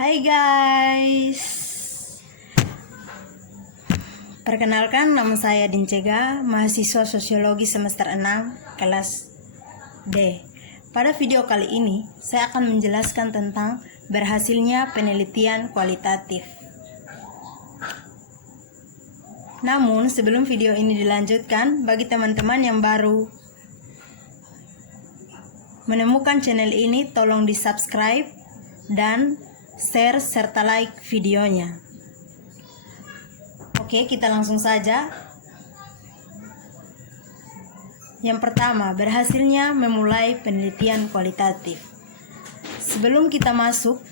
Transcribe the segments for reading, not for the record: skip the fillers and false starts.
Hai guys, perkenalkan nama saya Dincega, mahasiswa sosiologi semester 6 kelas D. Pada video kali ini, saya akan menjelaskan tentang berhasilnya penelitian kualitatif. Namun, sebelum video ini dilanjutkan, bagi teman-teman yang baru menemukan channel ini, tolong di-subscribe dan share serta like videonya. Oke, kita langsung saja. Yang pertama, berhasilnya memulai penelitian kualitatif. Sebelum kita masuk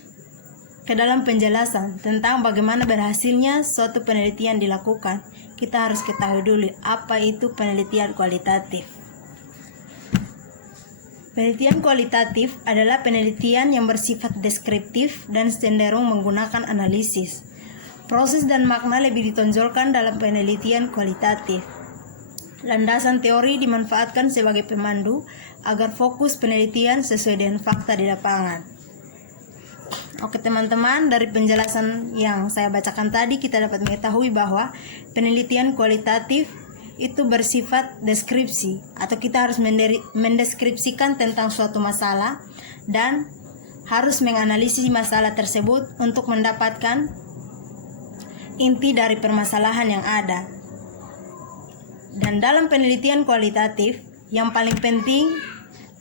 ke dalam penjelasan tentang bagaimana berhasilnya suatu penelitian dilakukan, kita harus ketahui dulu apa itu penelitian kualitatif. Penelitian kualitatif adalah penelitian yang bersifat deskriptif dan cenderung menggunakan analisis. Proses dan makna lebih ditonjolkan dalam penelitian kualitatif. Landasan teori dimanfaatkan sebagai pemandu agar fokus penelitian sesuai dengan fakta di lapangan. Oke teman-teman, dari penjelasan yang saya bacakan tadi kita dapat mengetahui bahwa penelitian kualitatif itu bersifat deskripsi, atau kita harus mendeskripsikan tentang suatu masalah dan harus menganalisis masalah tersebut untuk mendapatkan inti dari permasalahan yang ada. Dan dalam penelitian kualitatif, yang paling penting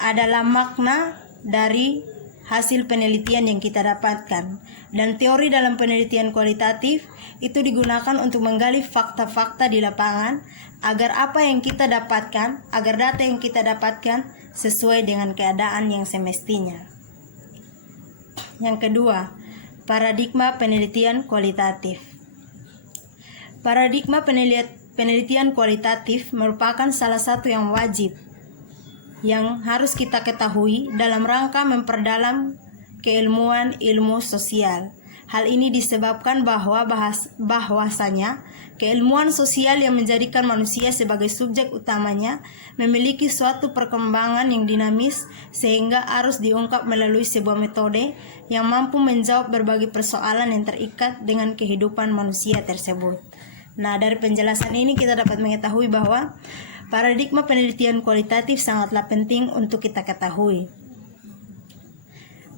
adalah makna dari hasil penelitian yang kita dapatkan. Dan teori dalam penelitian kualitatif itu digunakan untuk menggali fakta-fakta di lapangan agar apa yang kita dapatkan, agar data yang kita dapatkan sesuai dengan keadaan yang semestinya. Yang kedua, paradigma penelitian kualitatif. Paradigma penelitian kualitatif merupakan salah satu yang wajib yang harus kita ketahui dalam rangka memperdalam keilmuan ilmu sosial. Hal ini disebabkan bahwasanya keilmuan sosial yang menjadikan manusia sebagai subjek utamanya memiliki suatu perkembangan yang dinamis sehingga harus diungkap melalui sebuah metode yang mampu menjawab berbagai persoalan yang terikat dengan kehidupan manusia tersebut. Nah, dari penjelasan ini kita dapat mengetahui bahwa paradigma penelitian kualitatif sangatlah penting untuk kita ketahui.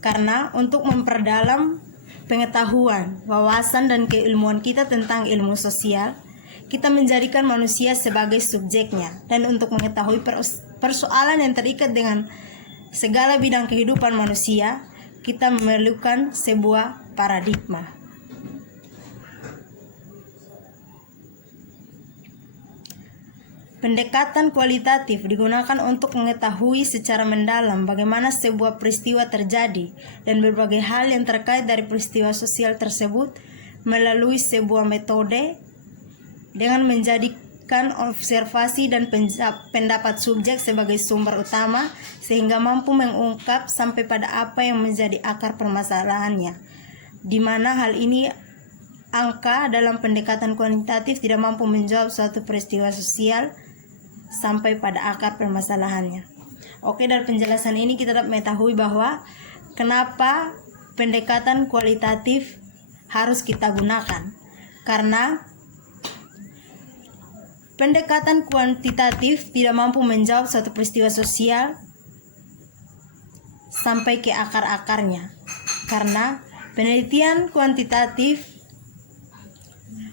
Karena untuk memperdalam pengetahuan, wawasan, dan keilmuan kita tentang ilmu sosial, kita menjadikan manusia sebagai subjeknya. Dan untuk mengetahui persoalan yang terikat dengan segala bidang kehidupan manusia, kita memerlukan sebuah paradigma. Pendekatan kualitatif digunakan untuk mengetahui secara mendalam bagaimana sebuah peristiwa terjadi dan berbagai hal yang terkait dari peristiwa sosial tersebut melalui sebuah metode dengan menjadikan observasi dan pendapat subjek sebagai sumber utama sehingga mampu mengungkap sampai pada apa yang menjadi akar permasalahannya, di mana hal ini angka dalam pendekatan kuantitatif tidak mampu menjawab suatu peristiwa sosial sampai pada akar permasalahannya. Oke, dari penjelasan ini kita dapat mengetahui bahwa kenapa pendekatan kualitatif harus kita gunakan. Karena pendekatan kuantitatif tidak mampu menjawab suatu peristiwa sosial sampai ke akar-akarnya. Karena penelitian kuantitatif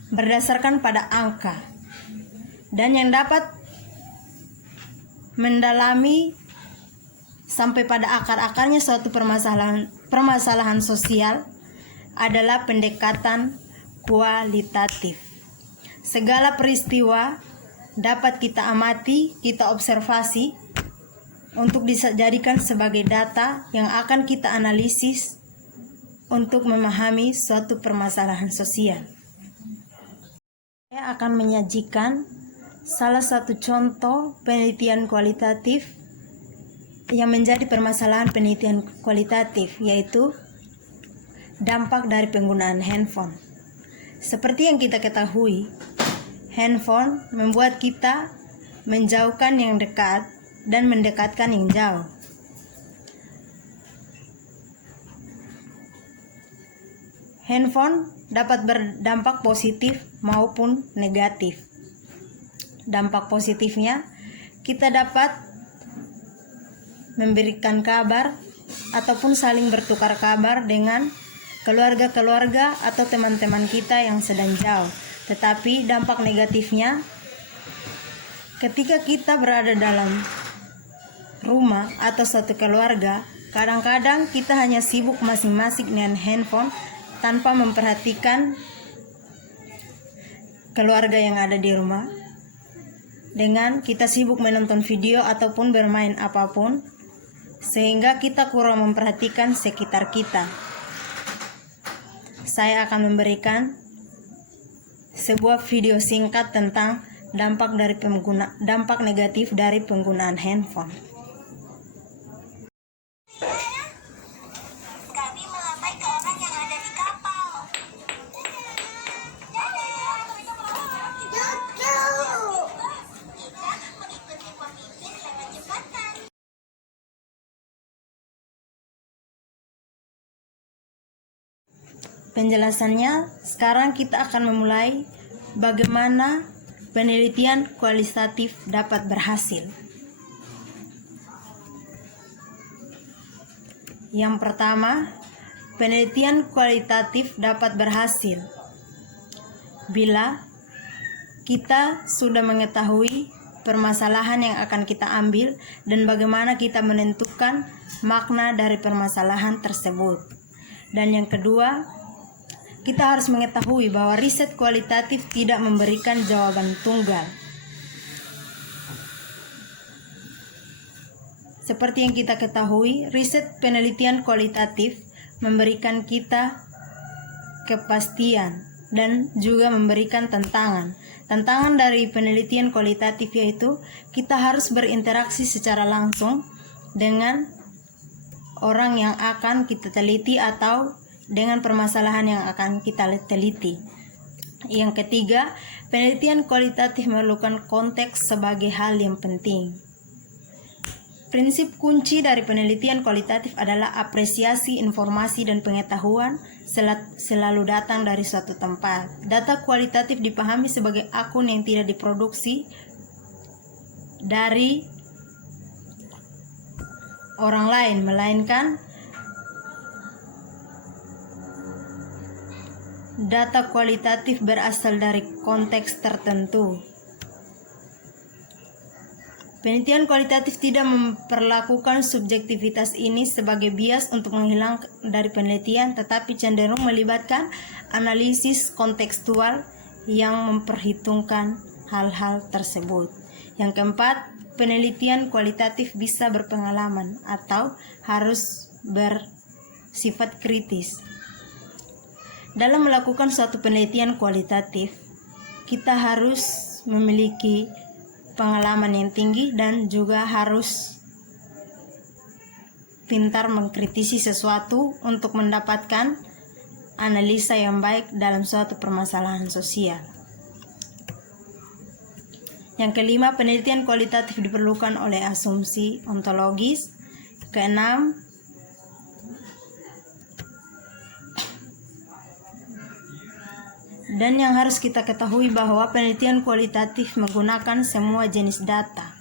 berdasarkan pada angka dan yang dapat mendalami sampai pada akar-akarnya suatu permasalahan sosial adalah pendekatan kualitatif. Segala peristiwa dapat kita amati, kita observasi untuk dijadikan sebagai data yang akan kita analisis untuk memahami suatu permasalahan sosial. Saya akan menyajikan salah satu contoh penelitian kualitatif yang menjadi permasalahan penelitian kualitatif, yaitu dampak dari penggunaan handphone. Seperti yang kita ketahui, handphone membuat kita menjauhkan yang dekat dan mendekatkan yang jauh. Handphone dapat berdampak positif maupun negatif. Dampak positifnya, kita dapat memberikan kabar ataupun saling bertukar kabar dengan keluarga-keluarga atau teman-teman kita yang sedang jauh. Tetapi dampak negatifnya, ketika kita berada dalam rumah atau satu keluarga, kadang-kadang kita hanya sibuk masing-masing dengan handphone tanpa memperhatikan keluarga yang ada di rumah. Dengan kita sibuk menonton video ataupun bermain apapun, sehingga kita kurang memperhatikan sekitar kita. Saya akan memberikan sebuah video singkat tentang dampak negatif dari penggunaan handphone. Kami melambai ke orang yang ada di kapal. Kita mengikuti pemimpin lewat jembatan. Penjelasannya, sekarang kita akan memulai bagaimana penelitian kualitatif dapat berhasil. Yang pertama, penelitian kualitatif dapat berhasil bila kita sudah mengetahui permasalahan yang akan kita ambil dan bagaimana kita menentukan makna dari permasalahan tersebut. Dan yang kedua, kita harus mengetahui bahwa riset kualitatif tidak memberikan jawaban tunggal. Seperti yang kita ketahui, riset penelitian kualitatif memberikan kita kepastian dan juga memberikan tantangan. Tantangan dari penelitian kualitatif yaitu kita harus berinteraksi secara langsung dengan orang yang akan kita teliti atau dengan permasalahan yang akan kita teliti. Yang ketiga, penelitian kualitatif memerlukan konteks sebagai hal yang penting. Prinsip kunci dari penelitian kualitatif adalah apresiasi informasi dan pengetahuan selalu datang dari suatu tempat. Data kualitatif dipahami sebagai akun yang tidak diproduksi dari orang lain, melainkan data kualitatif berasal dari konteks tertentu. Penelitian kualitatif tidak memperlakukan subjektivitas ini sebagai bias untuk menghilang dari penelitian, tetapi cenderung melibatkan analisis kontekstual yang memperhitungkan hal-hal tersebut. Yang keempat, penelitian kualitatif bisa berpengalaman atau harus bersifat kritis. Dalam melakukan suatu penelitian kualitatif, kita harus memiliki pengalaman yang tinggi dan juga harus pintar mengkritisi sesuatu untuk mendapatkan analisa yang baik dalam suatu permasalahan sosial. Yang kelima, penelitian kualitatif diperlukan oleh asumsi ontologis. Keenam, dan yang harus kita ketahui bahwa penelitian kualitatif menggunakan semua jenis data.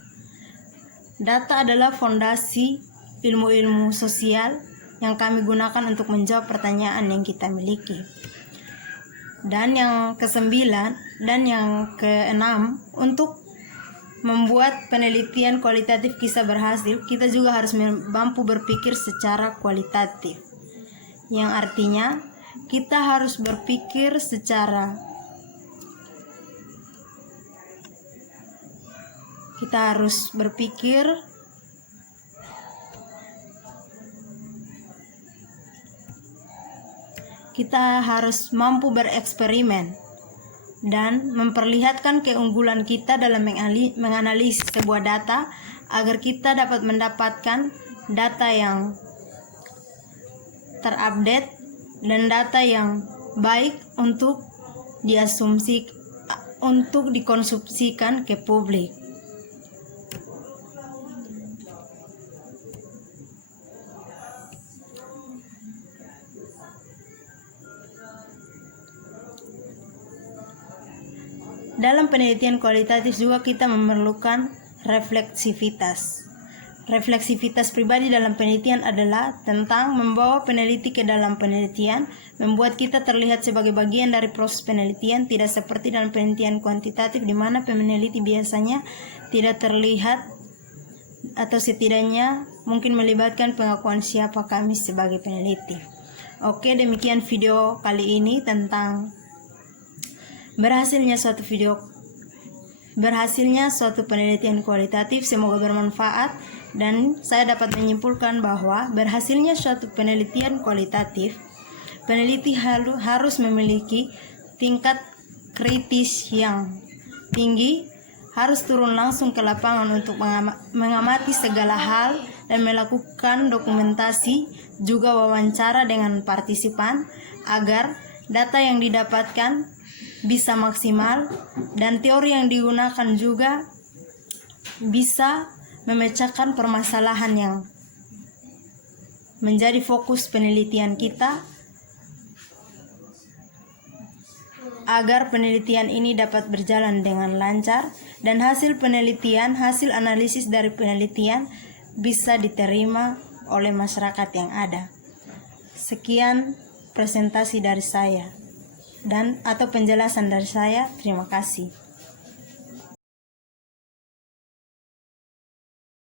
Data adalah fondasi ilmu-ilmu sosial yang kami gunakan untuk menjawab pertanyaan yang kita miliki. Dan yang kesembilan dan yang keenam, untuk membuat penelitian kualitatif bisa berhasil, kita juga harus mampu berpikir secara kualitatif. Yang artinya, kita harus berpikir secara kita harus mampu bereksperimen dan memperlihatkan keunggulan kita dalam menganalisis sebuah data agar kita dapat mendapatkan data yang terupdate dan data yang baik untuk dikonsumsikan ke publik. dalam penelitian kualitatif juga kita memerlukan refleksivitas. Refleksivitas pribadi dalam penelitian adalah tentang membawa peneliti ke dalam penelitian, membuat kita terlihat sebagai bagian dari proses penelitian, tidak seperti dalam penelitian kuantitatif di mana peneliti biasanya tidak terlihat atau setidaknya mungkin melibatkan pengakuan siapa kami sebagai peneliti. Oke, demikian video kali ini tentang berhasilnya suatu penelitian kualitatif. Semoga bermanfaat dan saya dapat menyimpulkan bahwa berhasilnya suatu penelitian kualitatif, peneliti harus memiliki tingkat kritis yang tinggi, harus turun langsung ke lapangan untuk mengamati segala hal dan melakukan dokumentasi, juga wawancara dengan partisipan agar data yang didapatkan bisa maksimal dan teori yang digunakan juga bisa memecahkan permasalahan yang menjadi fokus penelitian kita, agar penelitian ini dapat berjalan dengan lancar dan hasil analisis dari penelitian bisa diterima oleh masyarakat yang ada. Sekian presentasi dari saya atau penjelasan dari saya. Terima kasih.